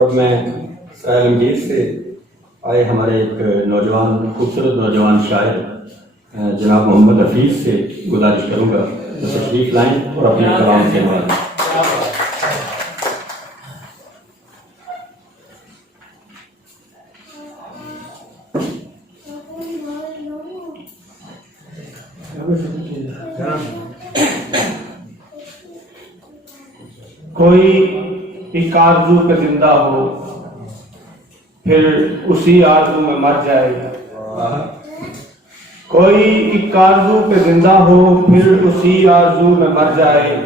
اور میں عالمگیر سے آئے ہمارے ایک نوجوان خوبصورت نوجوان شاعر جناب محمد حفیظ سے گزارش کروں گا کہ تشریف لائیں اور اپنے کلام سے ماریں۔ کوئی ایک آرزو پہ زندہ ہو پھر اسی آرزو میں مر جائے گا۔ کوئی ایک آرزو پہ زندہ ہو پھر اسی آرزو میں مر جائے۔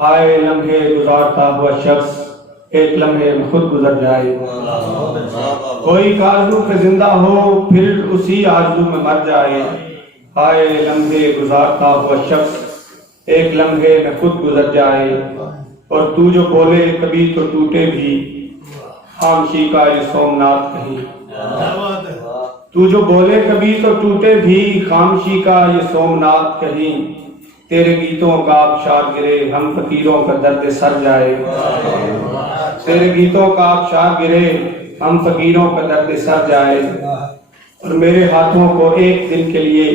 ہائے لمحے گزارتا ہوا شخص ایک لمحے میں خود گزر جائے۔ کوئی ایک آرزو پہ زندہ ہو پھر اسی آرزو میں مر جائے۔ ہائے لمحے گزارتا ہوا شخص ایک لمحے میں خود گزر جائے۔ اور تو جو بولے کبھی تو ٹوٹے بھی خاموشی کا یہ سومنات کہیں۔ تو جو بولے کبھی تو ٹوٹے بھی خاموشی کا یہ سومنات کہیں۔ تیرے گیتوں کا آبشار گرے ہم فقیروں کا درد سر جائے۔ تیرے گیتوں کا آبشار گرے ہم فقیروں کا درد سر جائے۔ اور میرے ہاتھوں کو ایک دن کے لیے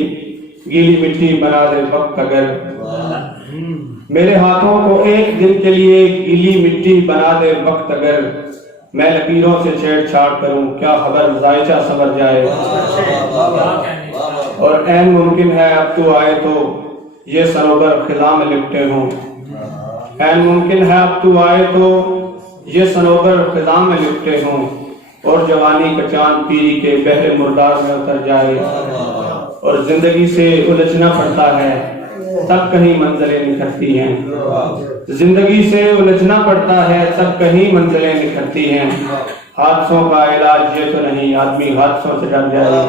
گیلی مٹی بنا دے وقت اگر۔ میرے ہاتھوں کو ایک دن کے لیے گیلی مٹی بنا دے وقت اگر۔ میں لکیروں سے چھیڑ چھاڑ کروں کیا خبر ذائچہ سنور جائے۔ اور عین ممکن ہے اب تو آئے تو یہ صنوبر خزاں میں لپٹے ہوں۔ عین ممکن ہے اب تو آئے تو یہ صنوبر خزاں میں لپٹے ہوں۔ اور جوانی کا چاند پیری کے بحر مردار میں اتر جائے۔ اور زندگی سے الجھنا پڑتا ہے تب کہیں منزلیں نکھرتی ہیں۔ زندگی سے الجھنا پڑتا ہے تب کہیں منزلیں نکھرتی ہیں۔ حادثوں کا علاج یہ تو نہیں آدمی حادثوں سے ڈر جائے۔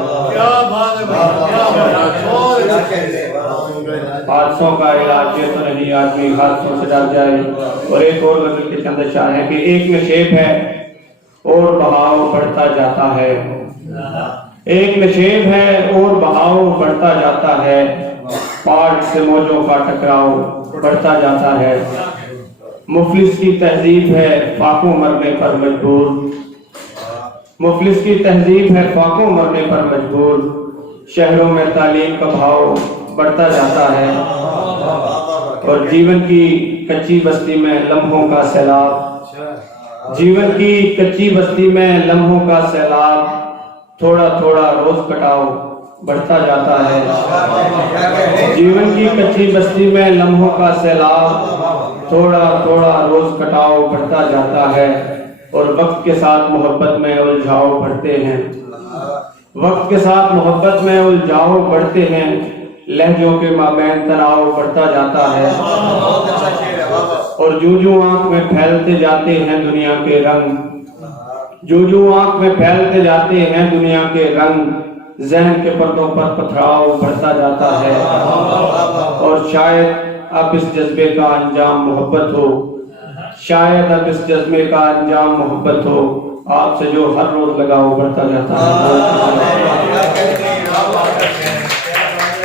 حادثوں کا علاج یہ تو نہیں آدمی حادثوں سے ڈر جائے۔ اور ایک اور غزل کے چند اشعار ہیں کہ ایک نشیب ہے اور بہاؤ بڑھتا جاتا ہے۔ ایک نشیب ہے اور بہاؤ بڑھتا جاتا ہے۔ پہاڑ سے موجوں کا ٹکراؤ بڑھتا جاتا ہے۔ مفلس کی تہذیب ہے فاقوں مرنے پر مجبور۔ مفلس کی تہذیب ہے فاقوں مرنے پر مجبور۔ شہروں میں تعلیم کا بھاؤ بڑھتا جاتا ہے۔ اور جیون کی کچی بستی میں لمحوں کا سیلاب۔ جیون کی کچی بستی میں لمحوں کا سیلاب۔ تھوڑا تھوڑا روز کٹاؤ بڑھتا جاتا ہے۔ جیون کی کچی بستی میں لمحوں کا سیلاب۔ تھوڑا تھوڑا روز کٹاؤ بڑھتا جاتا ہے۔ اور وقت کے ساتھ محبت میں الجھاؤ بڑھتے ہیں۔ وقت کے ساتھ محبت میں الجھاؤ بڑھتے ہیں۔ لہجوں کے مابین تناؤ بڑھتا جاتا ہے۔ اور جوں جوں آنکھ میں پھیلتے جاتے ہیں دنیا کے رنگ۔ جوں جوں آنکھ میں پھیلتے جاتے ہیں دنیا کے رنگ۔ ذہن کے پردوں پر پتھراؤ بڑھتا جاتا ہے۔ اور شاید اب اس جذبے کا انجام محبت ہو۔ شاید اب اس جذبے کا انجام محبت ہو۔ آپ سے جو ہر روز لگاؤ بڑھتا جاتا ہے۔